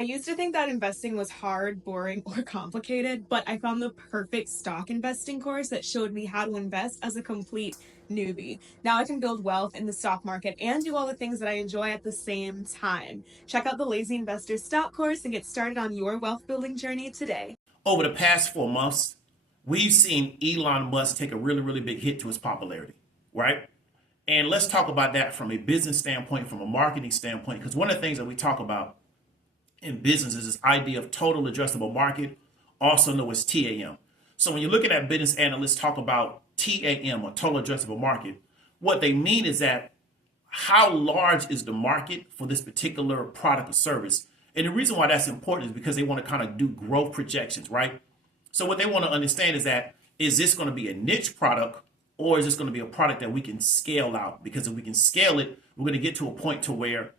I used to think that investing was hard, boring, or complicated, but I found the perfect stock investing course that showed me how to invest as a complete newbie. Now I can build wealth in the stock market and do all the things that I enjoy at the same time. Check out the Lazy Investor Stock course and get started on your wealth building journey today. Over the past 4 months, we've seen Elon Musk take a really, really big hit to his popularity, right? And let's talk about that from a business standpoint, from a marketing standpoint, because one of the things that we talk about in business is this idea of total addressable market, also known as TAM. So when you're looking at business analysts talk about TAM, or total addressable market, what they mean is that how large is the market for this particular product or service? And the reason why that's important is because they want to kind of do growth projections, right? So what they want to understand is that, is this going to be a niche product, or is this going to be a product that we can scale out? Because if we can scale it, we're going to get to a point to where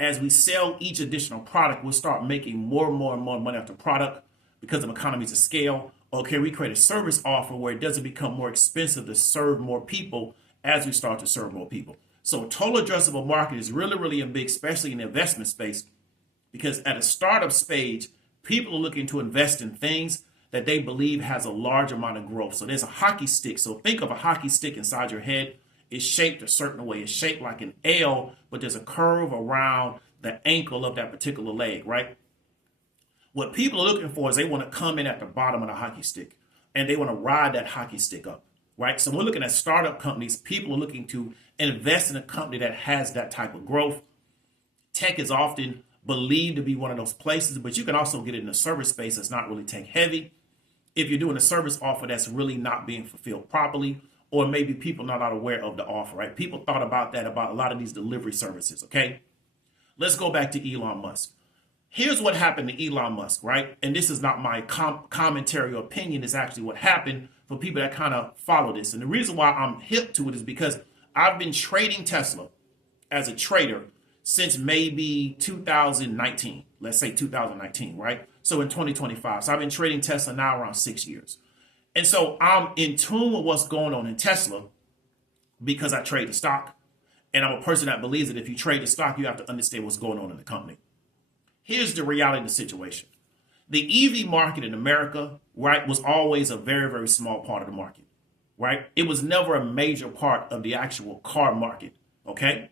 as we sell each additional product, we'll start making more and more and more money off the product because of economies of scale. Okay, we create a service offer where it doesn't become more expensive to serve more people as we start to serve more people. So total addressable market is really, really big, especially in the investment space, because at a startup stage, people are looking to invest in things that they believe has a large amount of growth. So there's a hockey stick. So think of a hockey stick inside your head. It's shaped a certain way. It's shaped like an L, but there's a curve around the ankle of that particular leg, right? What people are looking for is they want to come in at the bottom of the hockey stick and they want to ride that hockey stick up, right? So we're looking at startup companies. People are looking to invest in a company that has that type of growth. Tech is often believed to be one of those places, but you can also get it in a service space that's not really tech heavy. If you're doing a service offer that's really not being fulfilled properly, or maybe people not aware of the offer, right? People thought about that about a lot of these delivery services, okay? Let's go back to Elon Musk. Here's what happened to Elon Musk, right? And this is not my commentary or opinion. It's actually what happened for people that kind of follow this. And the reason why I'm hip to it is because I've been trading Tesla as a trader since maybe 2019. Let's say 2019, right? So in 2025. So I've been trading Tesla now around 6 years. And so I'm in tune with what's going on in Tesla because I trade the stock. And I'm a person that believes that if you trade the stock, you have to understand what's going on in the company. Here's the reality of the situation. The EV market in America, right, was always a very, very small part of the market, right? It was never a major part of the actual car market, okay?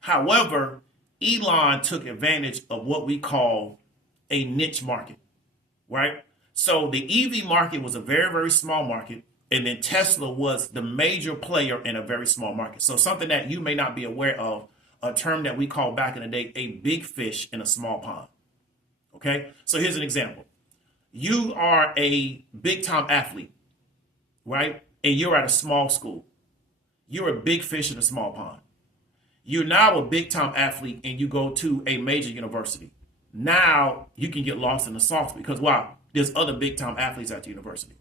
However, Elon took advantage of what we call a niche market, right? So the EV market was a very, very small market, and then Tesla was the major player in a very small market. So something that you may not be aware of, a term that we call back in the day, a big fish in a small pond. Okay? So here's an example. You are a big time athlete, right? And you're at a small school. You're a big fish in a small pond. You're now a big time athlete and you go to a major university. Now you can get lost in the sauce because why? There's other big time athletes at the university.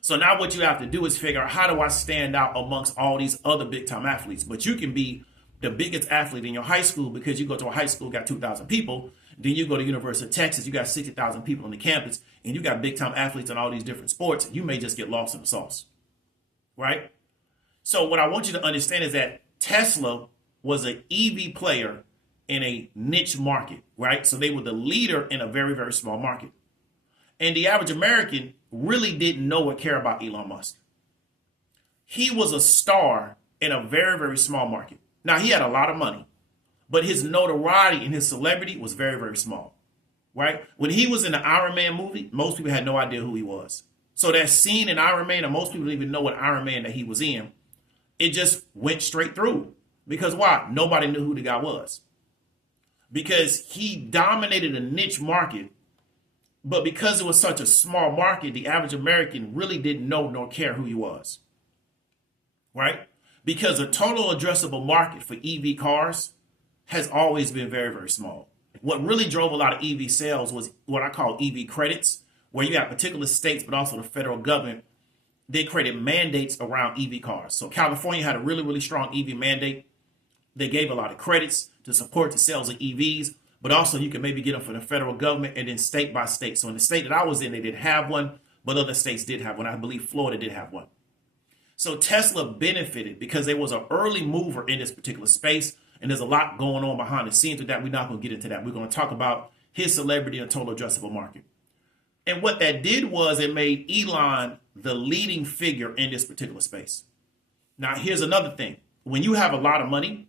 So now what you have to do is figure out, how do I stand out amongst all these other big time athletes? But you can be the biggest athlete in your high school because you go to a high school, got 2,000 people. Then you go to University of Texas, you got 60,000 people on the campus, and you got big time athletes in all these different sports. You may just get lost in the sauce, right? So what I want you to understand is that Tesla was an EV player in a niche market, right? So they were the leader in a very, very small market. And the average American really didn't know or care about Elon Musk. He was a star in a very, very small market. Now, he had a lot of money, but his notoriety and his celebrity was very, very small, right? When he was in the Iron Man movie, most people had no idea who he was. So that scene in Iron Man, and most people didn't even know what Iron Man that he was in, it just went straight through. Because why? Nobody knew who the guy was. Because he dominated a niche market, but because it was such a small market, the average American really didn't know nor care who he was, right? Because the total addressable market for EV cars has always been very, very small. What really drove a lot of EV sales was what I call EV credits, where you have particular states, but also the federal government. They created mandates around EV cars. So California had a really, really strong EV mandate. They gave a lot of credits to support the sales of EVs, but also you can maybe get them from the federal government and then state by state. So in the state that I was in, they didn't have one, but other states did have one. I believe Florida did have one. So Tesla benefited because they was an early mover in this particular space. And there's a lot going on behind the scenes with that. We're not going to get into that. We're going to talk about his celebrity and total addressable market. And what that did was it made Elon the leading figure in this particular space. Now, here's another thing. When you have a lot of money,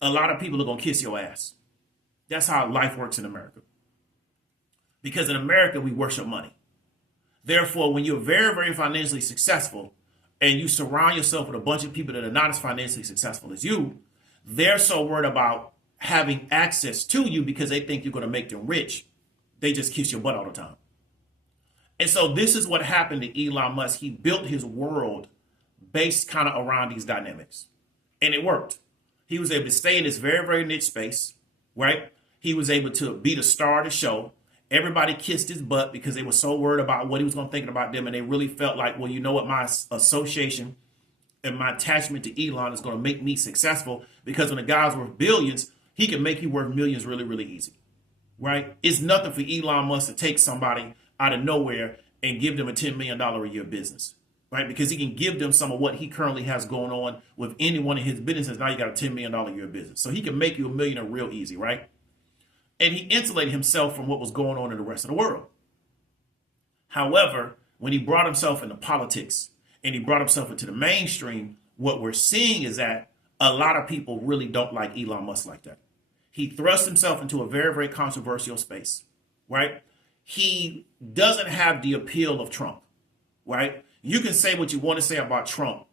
a lot of people are going to kiss your ass. That's how life works in America. Because in America, we worship money. Therefore, when you're very, very financially successful and you surround yourself with a bunch of people that are not as financially successful as you, they're so worried about having access to you because they think you're going to make them rich. They just kiss your butt all the time. And so this is what happened to Elon Musk. He built his world based kind of around these dynamics. And it worked. He was able to stay in this very, very niche space, right? He was able to be the star of the show. Everybody kissed his butt because they were so worried about what he was going to think about them. And they really felt like, well, you know what, my association and my attachment to Elon is going to make me successful, because when a guy's worth billions, he can make you worth millions really, really easy, right? It's nothing for Elon Musk to take somebody out of nowhere and give them a $10 million a year business, right? Because he can give them some of what he currently has going on with any one of his businesses. Now you got a $10 million a year business. So he can make you $1 million real easy, right? And he insulated himself from what was going on in the rest of the world. However, when he brought himself into politics and he brought himself into the mainstream, what we're seeing is that a lot of people really don't like Elon Musk like that. He thrust himself into a very, very controversial space, right? He doesn't have the appeal of Trump, right? You can say what you want to say about Trump.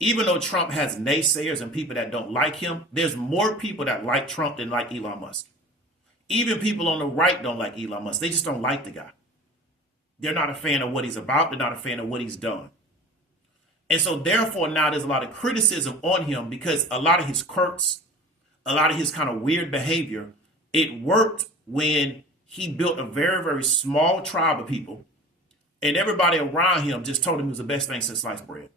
Even though Trump has naysayers and people that don't like him, there's more people that like Trump than like Elon Musk. Even people on the right don't like Elon Musk. They just don't like the guy. They're not a fan of what he's about. They're not a fan of what he's done. And so therefore now there's a lot of criticism on him because a lot of his quirks, a lot of his kind of weird behavior, it worked when he built a very, very small tribe of people and everybody around him just told him he was the best thing since sliced bread.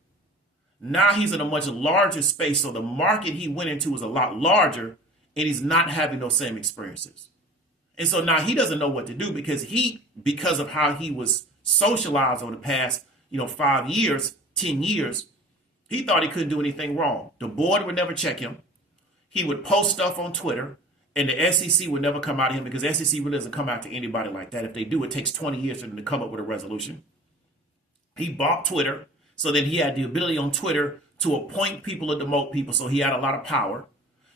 Now he's in a much larger space. So the market he went into is a lot larger and he's not having those same experiences. And so now he doesn't know what to do because of how he was socialized over the past, 5 years, 10 years, he thought he couldn't do anything wrong. The board would never check him. He would post stuff on Twitter and the SEC would never come out of him because the SEC really doesn't come out to anybody like that. If they do, it takes 20 years for them to come up with a resolution. He bought Twitter so that he had the ability on Twitter to appoint people and demote people. So he had a lot of power.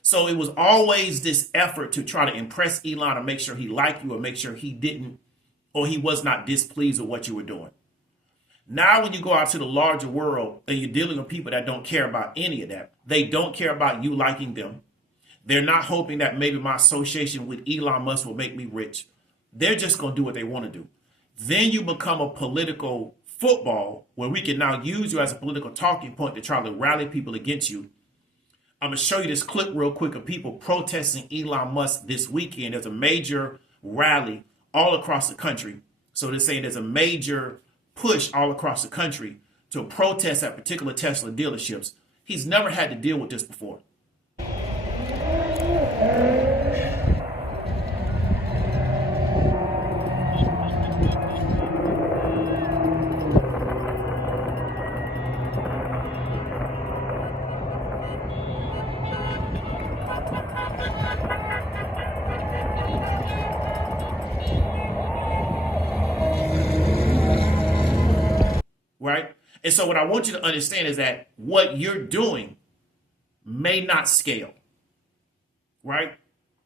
So it was always this effort to try to impress Elon and make sure he liked you or make sure he didn't or he was not displeased with what you were doing. Now, when you go out to the larger world and you're dealing with people that don't care about any of that, they don't care about you liking them. They're not hoping that maybe my association with Elon Musk will make me rich. They're just going to do what they want to do. Then you become a political football where we can now use you as a political talking point to try to rally people against you. I'm going to show you this clip real quick of people protesting Elon Musk this weekend. There's a major rally all across the country. So they're saying there's a major push all across the country to protest at particular Tesla dealerships. He's never had to deal with this before. Right? And so what I want you to understand is that what you're doing may not scale, right?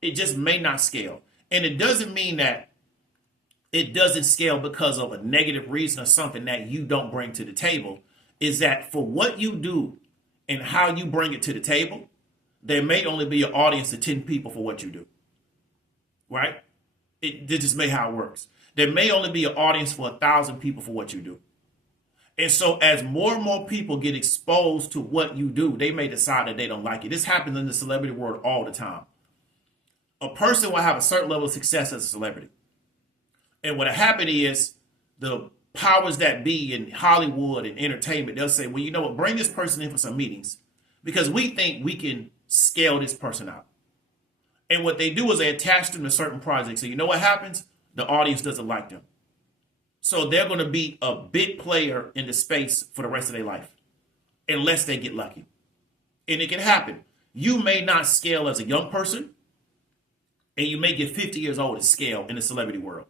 It just may not scale. And it doesn't mean that it doesn't scale because of a negative reason or something that you don't bring to the table. Is that for what you do and how you bring it to the table, there may only be an audience of 10 people for what you do, right? It just may how it works. There may only be an audience for 1,000 people for what you do. And so as more and more people get exposed to what you do, they may decide that they don't like it. This happens in the celebrity world all the time. A person will have a certain level of success as a celebrity. And what'll happen is the powers that be in Hollywood and entertainment, they'll say, well, you know what, bring this person in for some meetings because we think we can scale this person out. And what they do is they attach them to certain projects. So you know what happens? The audience doesn't like them. So they're going to be a big player in the space for the rest of their life, unless they get lucky. And it can happen. You may not scale as a young person, and you may get 50 years old to scale in the celebrity world.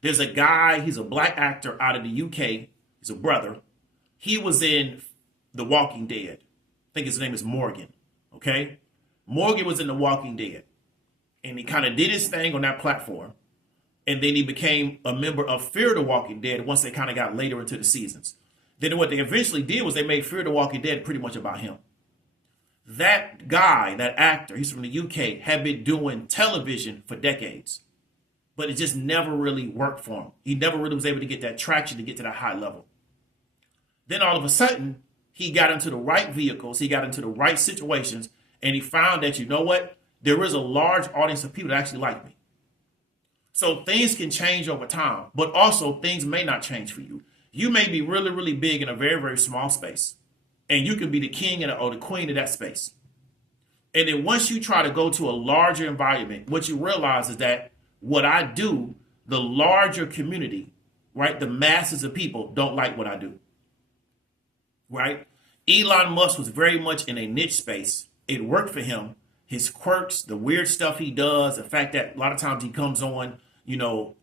There's a guy, he's a black actor out of the UK. He's a brother. He was in The Walking Dead. I think his name is Morgan. Okay? Morgan was in The Walking Dead. And he kind of did his thing on that platform. And then he became a member of Fear the Walking Dead once they kind of got later into the seasons. Then what they eventually did was they made Fear the Walking Dead pretty much about him. That guy, that actor, he's from the UK, had been doing television for decades. But it just never really worked for him. He never really was able to get that traction to get to that high level. Then all of a sudden, he got into the right vehicles, he got into the right situations, and he found that, you know what? There is a large audience of people that actually like me. So things can change over time, but also things may not change for you. You may be really, really big in a very, very small space, and you can be the king or the queen of that space. And then once you try to go to a larger environment, what you realize is that what I do, the larger community, right, the masses of people don't like what I do, right? Elon Musk was very much in a niche space. It worked for him. His quirks, the weird stuff he does, the fact that a lot of times he comes on,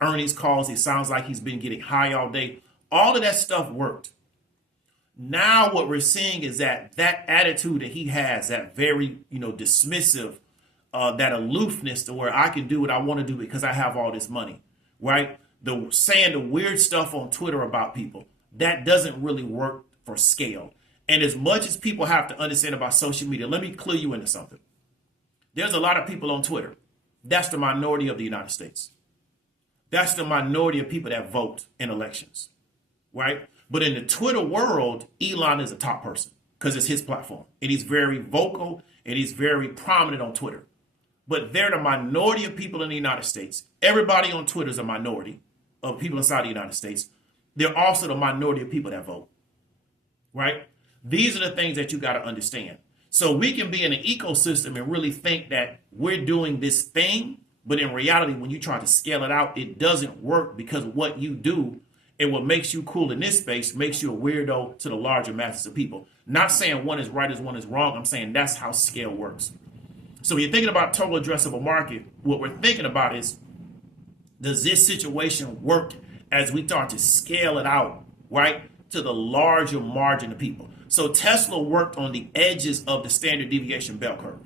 earnings calls, it sounds like he's been getting high all day. All of that stuff worked. Now what we're seeing is that attitude that he has, that very, dismissive, that aloofness to where I can do what I want to do because I have all this money, right? Saying the weird stuff on Twitter about people, that doesn't really work for scale. And as much as people have to understand about social media, let me clue you into something. There's a lot of people on Twitter. That's the minority of the United States. That's the minority of people that vote in elections, right? But in the Twitter world, Elon is a top person because it's his platform. And he's very vocal and he's very prominent on Twitter. But they're the minority of people in the United States. Everybody on Twitter is a minority of people inside the United States. They're also the minority of people that vote, right? These are the things that you got to understand. So we can be in an ecosystem and really think that we're doing this thing, but in reality, when you try to scale it out, it doesn't work because what you do and what makes you cool in this space makes you a weirdo to the larger masses of people. Not saying one is right as one is wrong. I'm saying that's how scale works. So when you're thinking about total addressable market, what we're thinking about is, does this situation work as we start to scale it out, right, to the larger margin of people? So Tesla worked on the edges of the standard deviation bell curve,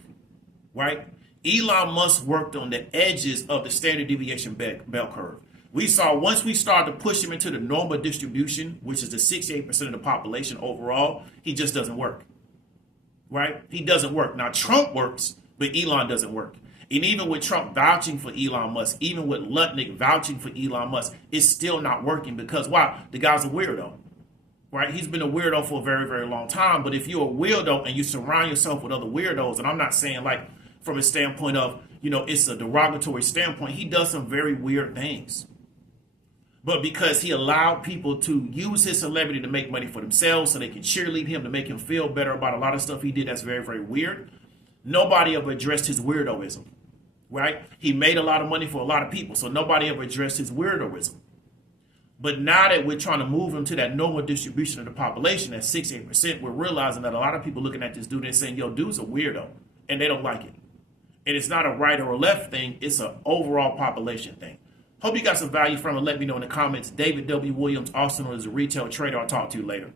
right? Elon Musk worked on the edges of the standard deviation bell curve. We saw once we started to push him into the normal distribution, which is the 68% of the population overall, he just doesn't work, right? He doesn't work. Now, Trump works, but Elon doesn't work. And even with Trump vouching for Elon Musk, even with Lutnick vouching for Elon Musk, it's still not working because, why? The guy's a weirdo. Right? He's been a weirdo for a very, very long time. But if you're a weirdo and you surround yourself with other weirdos, and I'm not saying like from a standpoint of, it's a derogatory standpoint, he does some very weird things. But because he allowed people to use his celebrity to make money for themselves so they can cheerlead him to make him feel better about a lot of stuff he did that's very, very weird, nobody ever addressed his weirdoism, right? He made a lot of money for a lot of people, so nobody ever addressed his weirdoism. But now that we're trying to move him to that normal distribution of the population at 68%, we're realizing that a lot of people looking at this dude and saying, yo, dude's a weirdo, and they don't like it. And it's not a right or a left thing, it's an overall population thing. Hope you got some value from it. Let me know in the comments. David W. Williams, also known as a retail trader. I'll talk to you later.